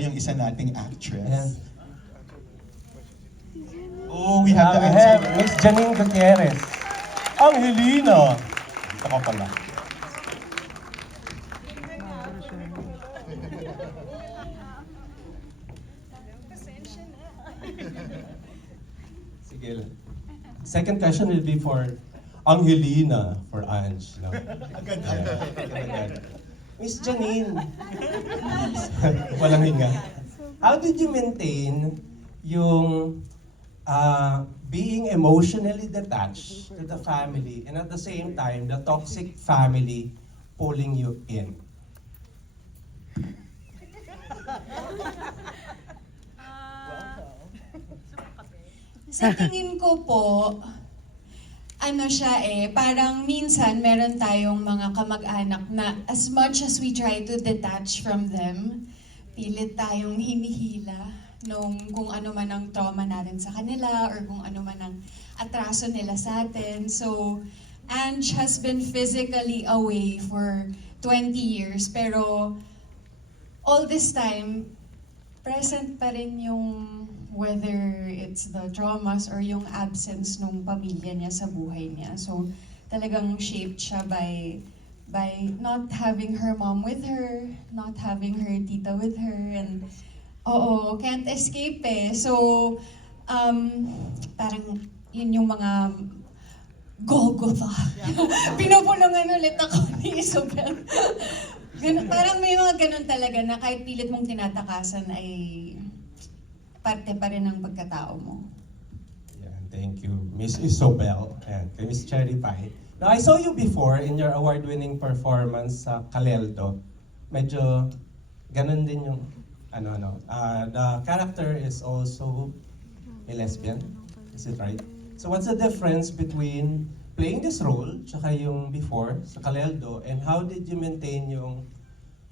yung isa nating actress. Ayan. Oh, we have the We have answer. Miss Janine Gutierrez. Angelina. Ako pala. Sige lang. Second question will be for Angelina, for Ange. No? Agad. Miss Janine. Walang hinga. How did you maintain yung being emotionally detached to the family and at the same time the toxic family pulling you in? Sa tingin ko po, ano siya parang minsan meron tayong mga kamag-anak na as much as we try to detach from them, pilit tayong hinihila nung kung ano man ang trauma natin sa kanila or kung ano man ang atraso nila sa atin. So, Ange has been physically away for 20 years, pero all this time, present pa rin yung whether it's the traumas or yung absence nung pamilya niya sa buhay niya. So, talagang shaped siya by not having her mom with her, not having her tita with her, and can't escape So, parang yun yung mga Golgotha. Pinupulungan ulit ako ni Isabel. Parang may mga ganun talaga na kahit pilit mong tinatakasan ay parte pa rin ng pagkatao mo. Yeah, thank you, Miss Isobel and kay Miss Cherry Pie. Now, I saw you before in your award-winning performance sa Kaleldo. Medyo ganun din yung the character is also a lesbian. Is it right? So what's the difference between playing this role tsaka yung before sa Kaleldo, and how did you maintain yung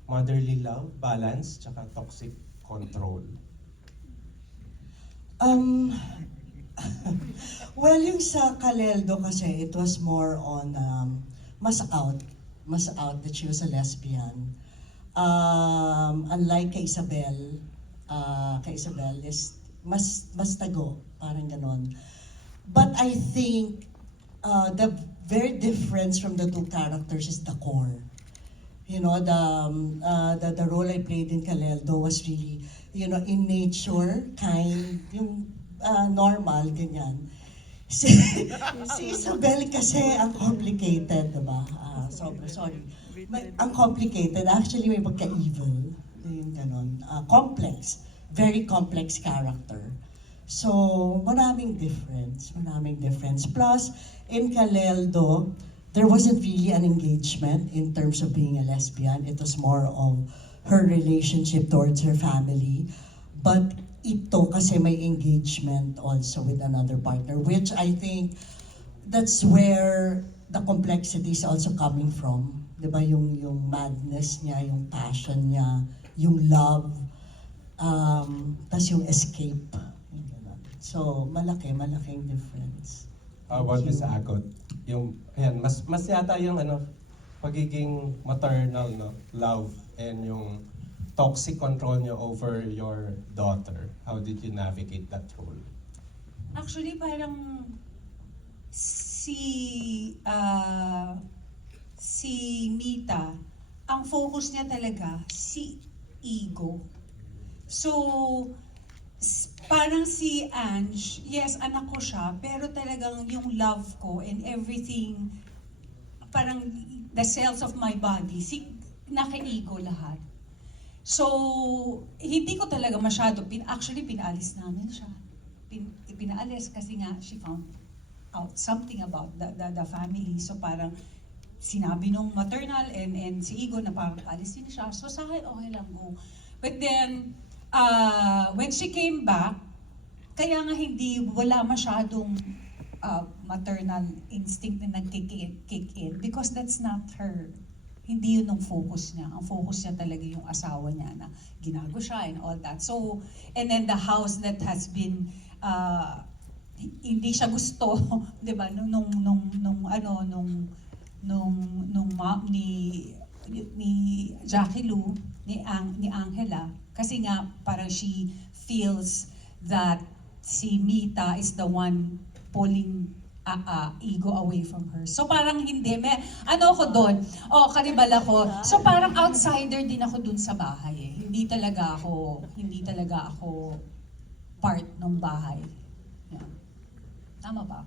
motherly love, balance, tsaka toxic control? Well, yung sa Kaleldo kasi, it was more on mas out that she was a lesbian. Unlike kay Isabel is mas tago, parang ganon. But I think the very difference from the two characters is the core. You know, the role I played in Kaleldo was really, in nature, kind, yung normal, ganyan. Si Isabel kasi ang complicated, diba? Sorry. Ang complicated, actually may pagka-evil. Yung ganon. Complex. Very complex character. So, maraming difference. Plus, in Kaleldo, there wasn't really an engagement in terms of being a lesbian. It was more of her relationship towards her family. But ito kasi may engagement also with another partner, which I think that's where the complexity is also coming from. Diba? Yung madness niya, yung passion niya, yung love, tas yung escape. So, malaking difference. How about Miss Agot? Yung, ayan, mas yata yung pagiging maternal, no? Love, and yung toxic control niyo over your daughter. How did you navigate that role? Actually, parang si Mita, ang focus niya talaga si ego. So, parang si Ange, yes, anak ko siya, pero talagang yung love ko and everything, parang the cells of my body, naka-ego lahat. So, hindi ko talaga masyado, actually pinaalis namin siya. Pinaalis kasi nga she found out something about the family. So parang sinabi nung maternal and si Igo na parang alisin siya. So sa akin, okay lang, go. But then, when she came back, kaya nga wala masyadong maternal instinct na nag-kick in because that's not her. Hindi yun ang focus niya. Ang focus niya talaga yung asawa niya na ginago siya and all that. So, and then the house that has been, hindi siya gusto, di ba, nung mom ni Jackie Lou, ni Angela, Kasi nga, parang she feels that si Mita is the one pulling ego away from her. So parang hindi, ano ako doon, kanibal ako. So parang outsider din ako doon sa bahay eh. Hindi talaga ako part ng bahay. Yeah. Tama ba?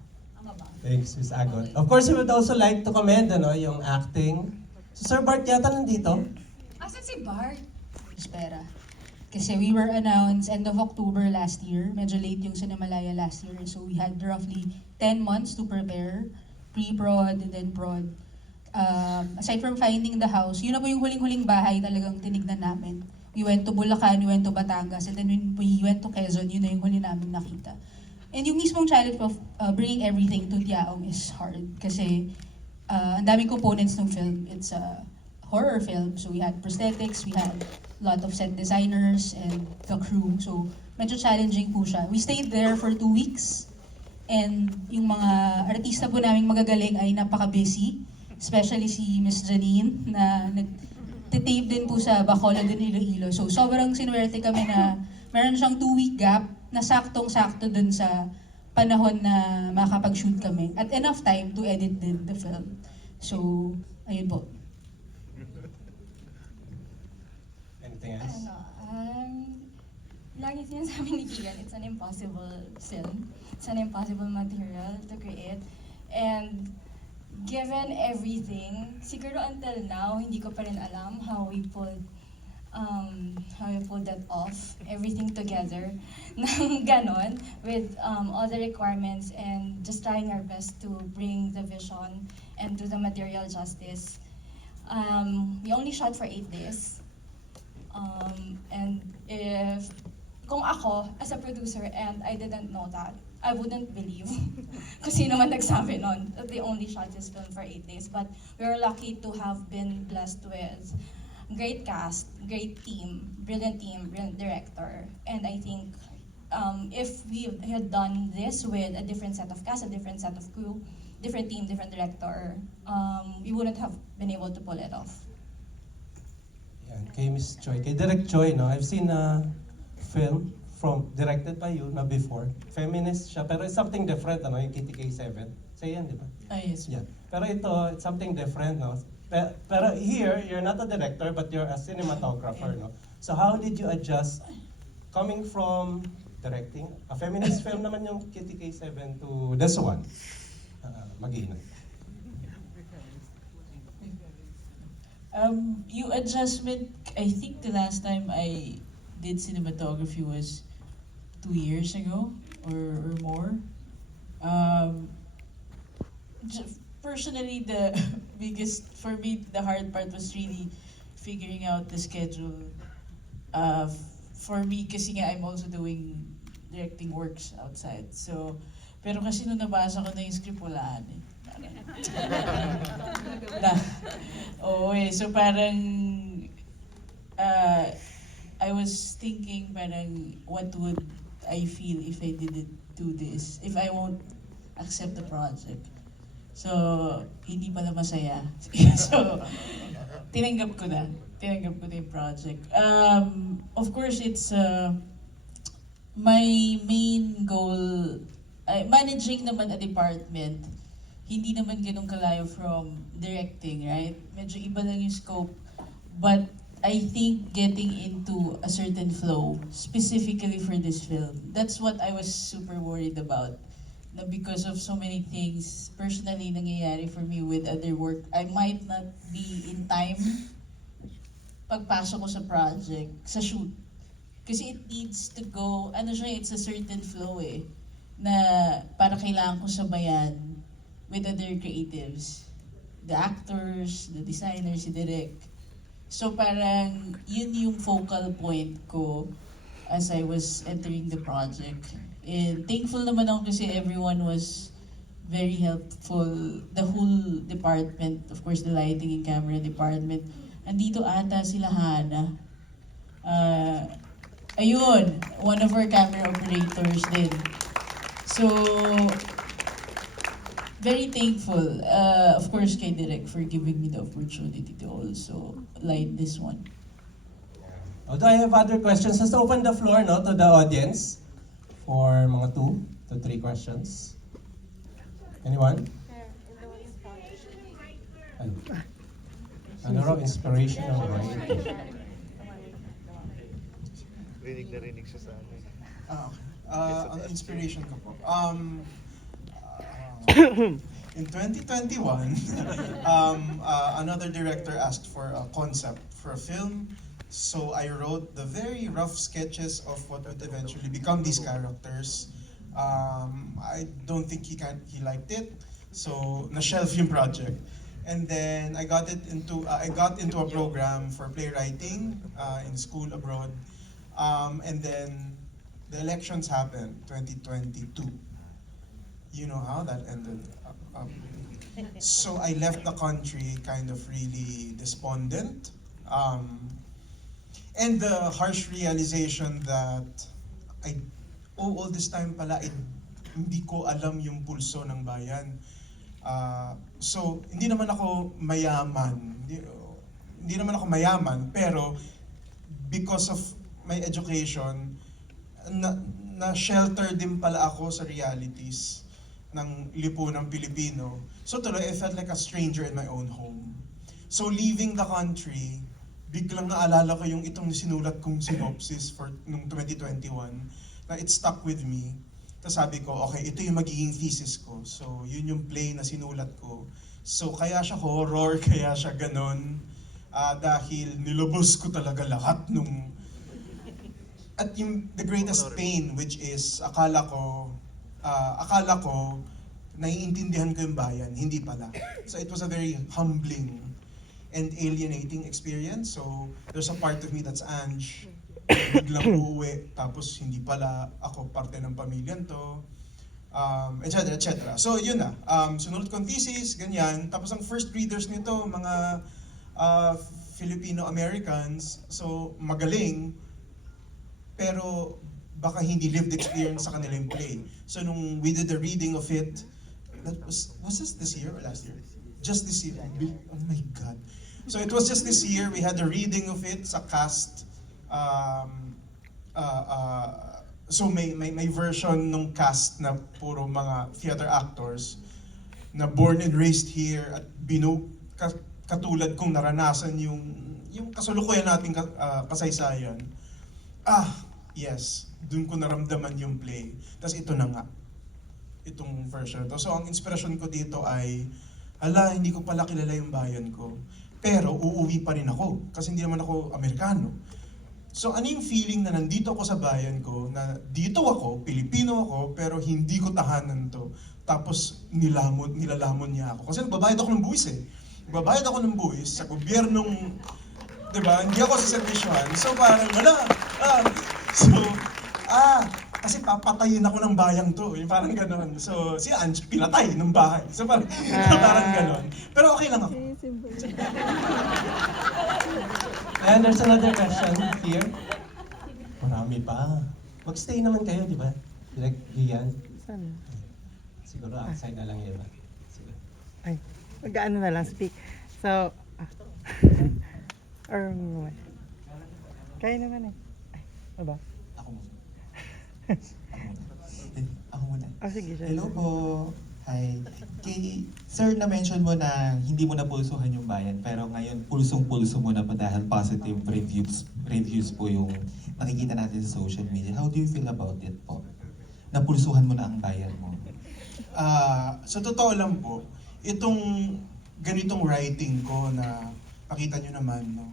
Thanks, Miss Agot. Of course, we would also like to commend yung acting. So, Sir Bart yata nandito. Asan si Bart? Espera. Kasi we were announced end of October last year. Medyo late yung Cinemalaya last year. So we had roughly 10 months to prepare. Pre-prod and then prod. Aside from finding the house, yun na po yung huling-huling bahay talagang tinignan namin. We went to Bulacan, we went to Batangas, and then when we went to Quezon, yun na yung huli namin nakita. And yung mismong challenge of bringing everything to Tiaong is hard. Kasi ang daming components ng film. It's a horror film. So we had prosthetics, we had a lot of set designers and the crew. So medyo challenging po siya. We stayed there for 2 weeks. And yung mga artista po naming magagaling ay napaka-busy. Especially si Miss Janine na nag-tape din po sa Bacolod din Iloilo. So sobrang sinuwerte kami na meron siyang 2-week gap na saktong-sakto dun sa panahon na makapag-shoot kami. At enough time to edit din the film. So, ayun po. Anything else? Lagi sinasabi ni Keegan, it's an impossible film. It's an impossible material to create. And given everything, siguro until now, hindi ko pa rin alam how we pulled that off, everything together, ng ganon, with all the requirements and just trying our best to bring the vision and do the material justice. We only shot for 8 days. And kung ako, as a producer, and I didn't know that, I wouldn't believe kung sino man nagsabi nun that they only shot this film for 8 days. But we were lucky to have been blessed with great cast, great team, brilliant director. And I think if we had done this with a different set of cast, a different set of crew, different team, different director, we wouldn't have been able to pull it off. Yan, kay Miss Choi. Kay Direct Choi, no? I've seen a film directed by you na before. Feminist siya, pero it's something different, yung KTK7. Say yan, di ba? Yes. Yeah. Pero ito, it's something different, no? Pero here, you're not a director, but you're a cinematographer, no? So how did you adjust coming from directing a feminist film naman yung KTK7 to this one? Mag-iingat. Yung adjustment, I think the last time I did cinematography was 2 years ago or more. Personally, the for me, the hard part was really figuring out the schedule. For me, kasi nga I'm also doing directing works outside. So, pero kasi nung nabasa ko na yung script, wala eh. So parang I was thinking parang what would I feel if I didn't do this, if I won't accept the project. So hindi pala masaya. So tinanggap ko na yung project. Of course, it's my main goal, managing naman a department, hindi naman ganun kalayo from directing, right? Medyo iba lang yung scope. But I think getting into a certain flow, specifically for this film, that's what I was super worried about. Na because of so many things personally nangyayari for me with other work, I might not be in time pagpasok ko sa project, sa shoot. Kasi it needs to go, it's a certain flow na para kailangan ko sabayan with other creatives, the actors, the designers, si Direk. So parang yun yung focal point ko as I was entering the project. And thankful naman ako kasi everyone was very helpful. The whole department, of course the lighting and camera department. Andito ata sila Hana. Ayun, one of our camera operators din. So, very thankful, of course, kay Direk for giving me the opportunity to also light this one. Do I have other questions? Let's open the floor no, to the audience for mga 2 to 3 questions. Anyone? Ano raw? Inspirational writing. Rinig na rinig siya sa amin. Ang inspiration ko po. In 2021, another director asked for a concept for a film. So I wrote the very rough sketches of what would eventually become these characters. I don't think he liked it, so na-shelf yung project. And then I got into a program for playwriting in school abroad. And then the elections happened, 2022. You know how that ended. So I left the country kind of really despondent. And the harsh realization that all this time pala, hindi ko alam yung pulso ng bayan. So, hindi naman ako mayaman. Hindi naman ako mayaman, pero because of my education, na-shelter din pala ako sa realities ng lipunang Pilipino. So tuloy, I felt like a stranger in my own home. So leaving the country, biglang naalala ko yung itong sinulat kong synopsis for nung 2021 na it stuck with me. Tapos sabi ko, okay, ito yung magiging thesis ko. So yun yung play na sinulat ko. So kaya siya horror, kaya siya ganon. Dahil nilubos ko talaga lahat nung... At yung the greatest pain, which is akala ko naiintindihan ko yung bayan, hindi pala. So it was a very humbling and alienating experience. So there's a part of me that's Ange, biglang uuwi, tapos hindi pala ako parte ng pamilyan to, etc. etc. So yun na, sunod kong thesis, ganyan. Tapos ang first readers nito, mga Filipino-Americans, so magaling, pero baka hindi lived experience sa kanila yung play. So nung we did the reading of it, that was this year or last year? Just this year. Oh my God. So it was just this year, we had a reading of it sa cast. So may version nung cast na puro mga theater actors na born and raised here at katulad kong naranasan yung kasulukuyan nating kasaysayan. Yes, dun ko naramdaman yung play. Tapos ito na nga, itong version to. So ang inspirasyon ko dito ay, hindi ko pala kilala yung bayan ko. Pero uuwi pa rin ako, kasi hindi naman ako Amerikano. So ano yung feeling na nandito ako sa bayan ko, na dito ako, Pilipino ako, pero hindi ko tahanan to. Tapos nilalamon niya ako. Kasi nagbabayad ako ng buwis eh. Nagbabayad ako ng buwis sa gobyernong, diba, hindi ako sa servisyohan. So parang wala. Kasi papatayin ako ng bayang to, yung parang gano'n. So, si Ange, pinatay ng bahay. So, parang gano'n. Pero okay lang ako. And there's another question here. Marami pa. Mag-stay naman kayo, di ba? Direct Rian. Saan? Siguro outside na lang yun. Sige. Ay, mag-ano na lang, speak. So, or kaya naman eh. Ay, ano ba? Ako muna. Ako muna. Oh, sige, siya. Hello po. Hi. Sir, na-mention mo na hindi mo napulsuhan yung bayan, pero ngayon pulsong-pulso mo na pa dahil positive reviews po yung nakikita natin sa social media. How do you feel about it po? Napulsuhan mo na ang bayan mo? Sa totoo lang po, itong ganitong writing ko na nakita nyo naman, no?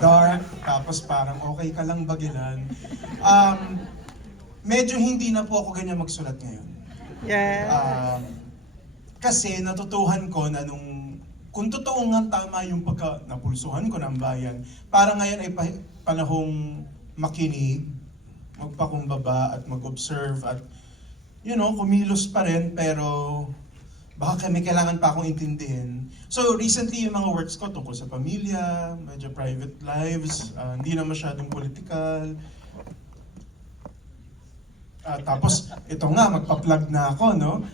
Dark, tapos parang okay ka lang bagilan. Medyo hindi na po ako ganyan magsulat ngayon. Yeah. Kasi natutuhan ko na kung totoo nga tama yung napulsuhan ko ng bayan, para ngayon ay panahong makinig, magpakumbaba at mag-observe at kumilos pa rin, pero baka may kailangan pa akong intindihin. So recently yung mga works ko tungkol sa pamilya, medyo private lives, hindi na masyadong political. Tapos, ito nga, magpa-plug na ako, no?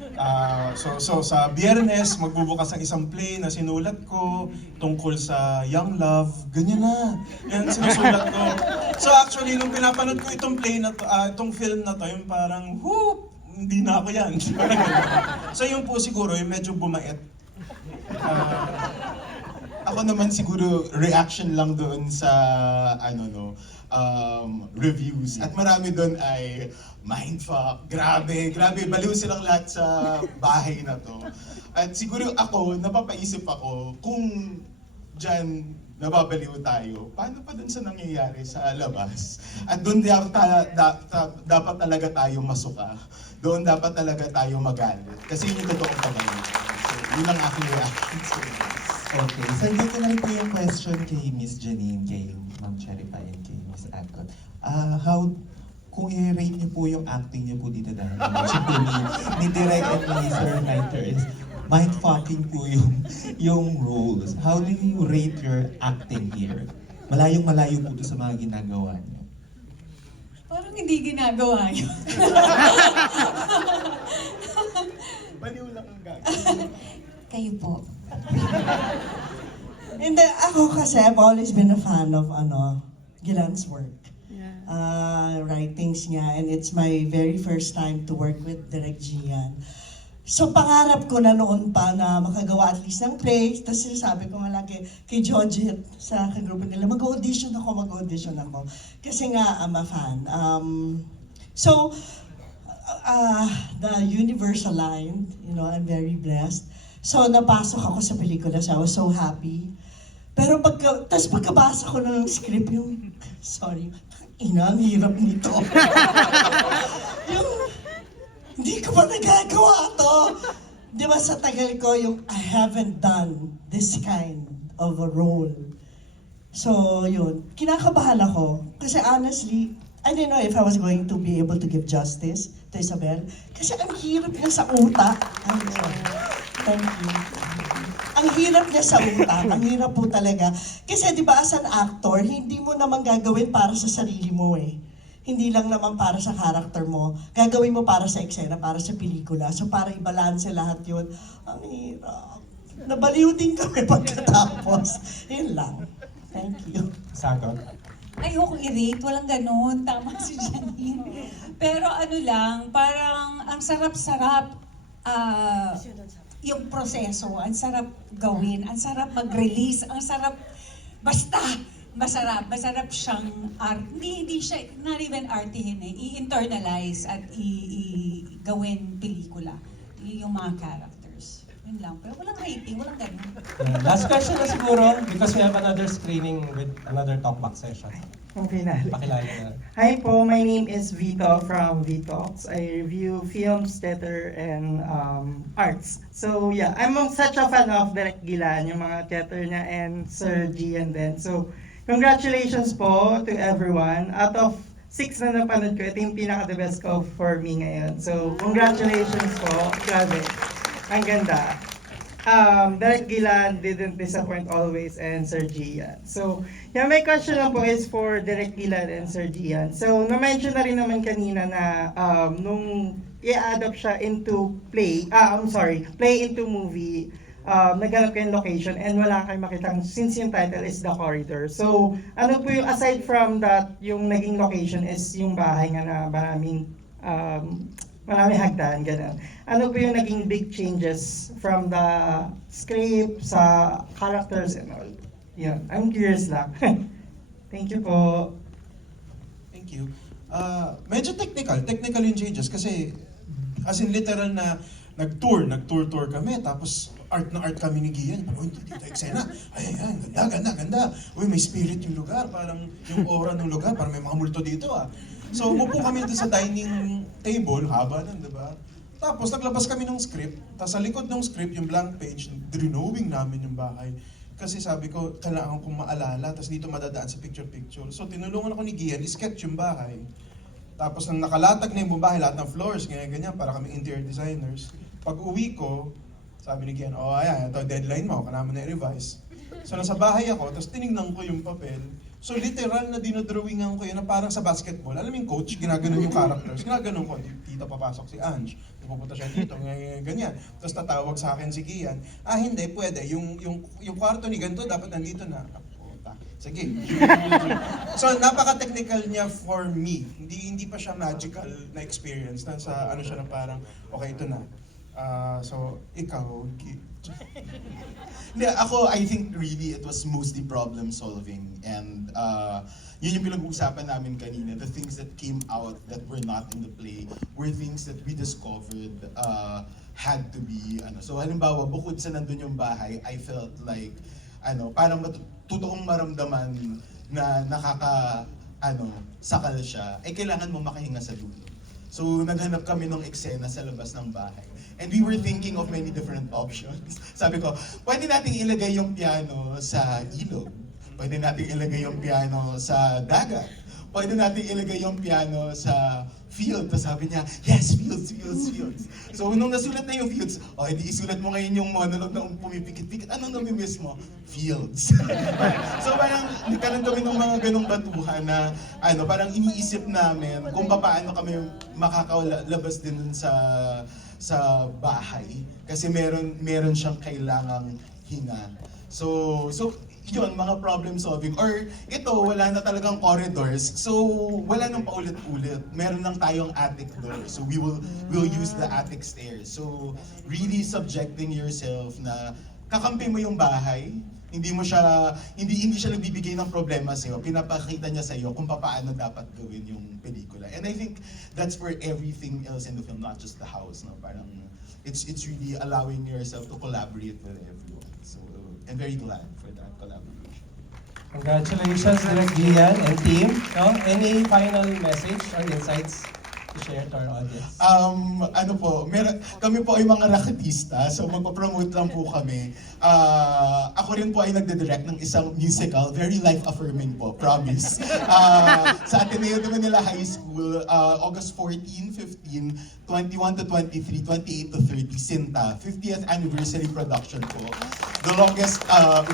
So sa Biyernes, magbubukas ang isang play na sinulat ko tungkol sa young love. Ganyan na. Yan sinusulat ko. So actually, nung pinapanood ko itong play na to, itong film na to, yung parang, whoop, hindi na ako yan. Parang ganun. So yun po siguro, yung medyo bumait. Ako naman siguro reaction lang doon sa reviews. At marami doon ay mindfuck, grabe, baliw silang lahat sa bahay na to. At siguro ako, napapaisip ako, kung dyan nababaliw tayo, paano pa dun sa nangyayari sa labas? At doon dapat talaga tayo masuka. Doon dapat talaga tayo magalit. Kasi yun yung totoong pagalit. So, yun ang aking reaction. Okay, so dito na rin po yung question kay Miss Janine, kay Ma'am Cherry Pie, and kay Miss Atot. Kung i-rate niyo po yung acting niyo po dito dahil mention po ni Direk at ni Sir Niter is mindfucking po yung roles. How do you rate your acting here? Malayong-malayo po ito sa mga ginagawa niyo. Parang hindi ginagawa yun. Baliw lang ang gagawin. Kayo po. Hindi, ako kasi I've always been a fan of Gilan's work. Writings niya, and it's my very first time to work with Direk Gian. So pangarap ko na noon pa na makagawa at least ng play. Tapos sinasabi ko nga lang kay Georgette sa kagrupo nila, mag-audition ako. Kasi nga, I'm a fan. The universe aligned, I'm very blessed. So napasok ako sa pelikula, so I was so happy. Pero pagkabasa ko ng script, ang hirap nito. Hindi ko pa nagagawa to. Di ba sa tagal ko, I haven't done this kind of a role. So, yun. Kinakabahan ako. Kasi honestly, I didn't know if I was going to be able to give justice to Isabel. Kasi ang hirap niya sa utak. Thank you. Ang hirap niya sa utak. Ang hirap po talaga. Kasi di ba as an actor, hindi mo naman gagawin para sa sarili mo eh. Hindi lang naman para sa character mo. Gagawin mo para sa eksena, para sa pelikula. So para i-balance lahat yun. Ang hirap. Nabaliw din kami pagkatapos. Yun lang. Thank you. Sagot. Ayoko i-rate, walang ganun. Tama si Janine. Pero parang ang sarap-sarap yung proseso, ang sarap gawin, ang sarap mag-release, ang sarap, basta, masarap siyang art. Hindi siya, not even artihin i-internalize at gawin pelikula. Yung mga characters. Yun lang. Pero walang rating, walang ganun. Last question na siguro, because we have another screening with another talkback session. Ang finale. Pakilala na. Hi po, my name is Vito from VTalks. I review films, theater, and arts. So yeah, I'm such a fan of Direk Gilan, yung mga theater niya, and Sir Gian din. So congratulations po to everyone. Out of 6 na napanood ko, ito yung pinaka-the best ko for me ngayon. So congratulations po. Grabe. Ang ganda. Direk Gilan didn't disappoint always, and Sir Gian. So, yeah, my question lang po is for Direk Gilan and Sir Gian. So, na-mention na rin naman kanina na nung i-adapt siya into play into movie, naghanap kayong location and wala kayong makitang, since yung title is The Corridor. So, ano po yung, aside from that, yung naging location is yung bahay nga na maraming hagdan, gano'n. Ano po yung naging big changes from the script, sa characters and all? Yeah, I'm curious lang. Thank you po. Thank you. Medyo technical yung changes kasi as in literal na nag-tour kami, tapos art kami ni Gian. Uy, dito eksena. Ay, ganda. Uy, may spirit yung lugar, parang yung aura ng lugar, parang may mga multo dito ah. So, umupo kami doon sa dining table, haba nun, di ba? Tapos, naglabas kami ng script, tapos sa likod ng script, yung blank page, drenowing namin yung bahay. Kasi sabi ko, kailangan kong maalala, tapos dito madadaan sa picture-picture. So, tinulungan ako ni Gian, i-sketch yung bahay. Tapos, nang nakalatag na yung bahay, lahat ng floors, ganyan, para kami interior designers. Pag uwi ko, sabi ni Gian, ayan, ito deadline mo, kailangan mo na i-revise. So, nasa bahay ako, tapos tinignan ko yung papel. So literal na dinodrawingan ko yun na parang sa basketball. Alam mo yung coach, ginaganon yung characters. Ginaganon ko, dito papasok si Ange. Pupunta siya dito, ganyan. Tapos tatawag sa akin si Kian. Hindi, pwede. Yung kwarto ni ganito, dapat nandito na. Sige. So napaka-technical niya for me. Hindi pa siya magical na experience. Nasa ano siya na parang, okay, ito na. So, ikaw, Hindi, ako, I think really it was mostly problem solving. And yun yung pinag-uusapan namin kanina. The things that came out that were not in the play were things that we discovered had to be, So halimbawa, bukod sa nandun yung bahay, I felt like, parang totoong maramdaman na sakal siya, ay kailangan mo makahinga sa dulo. So naghanap kami ng eksena sa labas ng bahay. And we were thinking of many different options. Sabi ko, pwede nating ilagay yung piano sa ilog. Pwede nating ilagay yung piano sa dagat. Pwede nating ilagay yung piano sa field. Tapos sabi niya, yes, fields, fields, fields. So nung nasulat na yung fields, edi isulat mo ngayon yung monologue na pumipikit-pikit. Anong namimiss mo? Fields. So parang nagkaroon kami ng mga ganong batuhan na parang iniisip namin kung paano kami makakalabas din dun sa bahay. Kasi meron siyang kailangang hinga. So yun, mga problem solving. Or ito, wala na talagang corridors. So, wala nang paulit-ulit. Meron lang tayong attic door. So, we'll use the attic stairs. So, really subjecting yourself na kakampi mo yung bahay. Hindi siya nagbibigay ng problema sa iyo. Pinapakita niya sa iyo kung paano dapat gawin yung pelikula. And I think that's for everything else in the film, not just the house. No? Parang it's really allowing yourself to collaborate with everyone. So, I'm very glad for that collaboration. Congratulations, Direk Gian and team. No? Any final message or insights to share to our audience? Kami po ay mga raketista, so magpapromote lang po kami. Ako rin po ay nagde-direct ng isang musical, very life-affirming po, promise. Sa Ateneo de Manila High School, August 14, 15, 21 to 23, 28 to 30, Sinta, 50th anniversary production po. The longest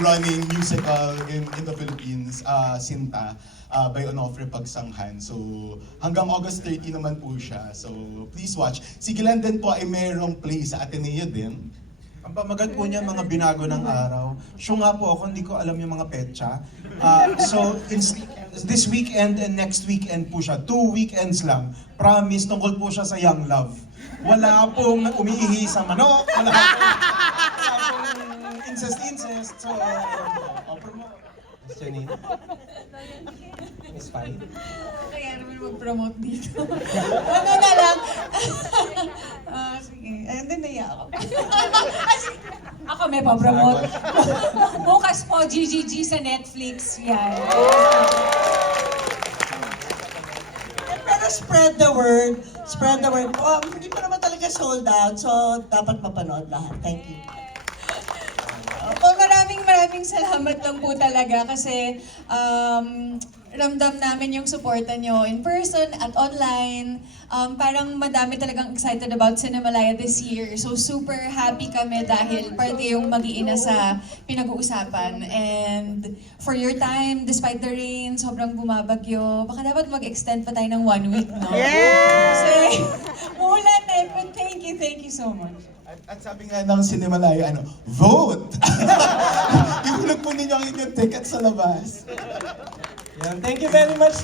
running musical in the Philippines, Sinta, by Onofre Pagsanghan. So hanggang August 30 naman po siya. So please watch. Si Gilan din po ay merong play sa Ateneo din. Ang pamagat po niya, mga binago ng araw. Siya nga po ako, hindi ko alam yung mga petsa. So, it's this weekend and next weekend po siya. 2 weekends lang. Promise, tungkol po siya sa young love. Wala pong umiihi sa manok. Wala pong incest. So, promote. Miss Janine? Miss Pai? Kaya naman mag-promote dito. Ano na lang? Sige. Hindi, naiya ako. Ako may pa-promote. Bukas po, GGG sa Netflix. Yan. Pero spread the word. Spread the word. Hindi pa naman talaga sold out, so dapat mapanood lahat. Thank you. Maraming salamat lang po talaga kasi ramdam namin yung suporta nyo in person at online. Parang madami talagang excited about Cinemalaya this year. So super happy kami dahil parte yung mag-iina sa pinag-uusapan. And for your time, despite the rain, sobrang bumabagyo, baka dapat mag-extend pa tayo ng 1 week, no? Kasi umulan na, but thank you so much. At sabi nga ng Cinemalaya, vote! Ihulog po ninyo ang inyong ticket sa labas. Yan. Thank you very much.